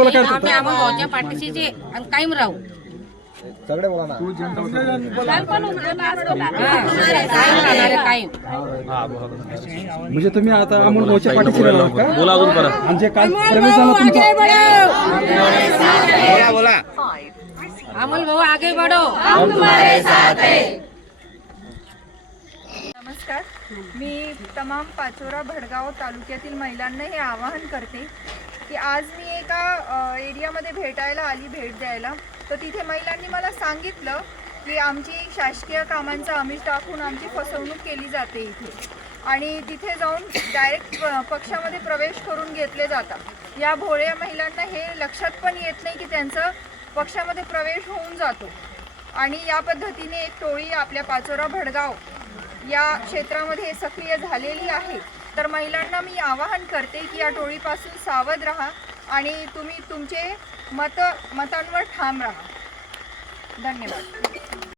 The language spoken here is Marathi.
आम्ही आम्हाला पाठीशी जे कायम राहू सगळे बोला ना. म्हणजे तुम्ही आता अमोल भाऊच्या पाठीशी राहणार का? बोला अजून परत. आणि जे काल प्रवेश झाला तुमचा बोला. अमोल भाऊ आगे बढ़ो. नमस्कार. मी तमाम पाचोरा भडगाव तालुक्यातील महिलांना हे आवाहन करते की आज मी एका एरियामध्ये भेट द्यायला तर तिथे महिलांनी मला सांगितलं की आमची शासकीय कामांचा आमिष टाकून आमची फसवणूक केली जाते इथे आणि तिथे जाऊन डायरेक्ट पक्षामध्ये प्रवेश करून घेतले जातात. या भोळ्या महिलांना हे लक्षात पण येत नाही की त्यांचं पक्षामध्ये प्रवेश होऊन जातो आणि या पद्धतीने एक टोळी आपल्या पाचोरा भडगाव या क्षेत्रामध्ये सक्रिय झालेली आहे. तर महिलांना मी आवाहन करते की या टोळीपासून सावध राहा आणि तुम्ही तुमचे मतांवर ठाम राहा. धन्यवाद.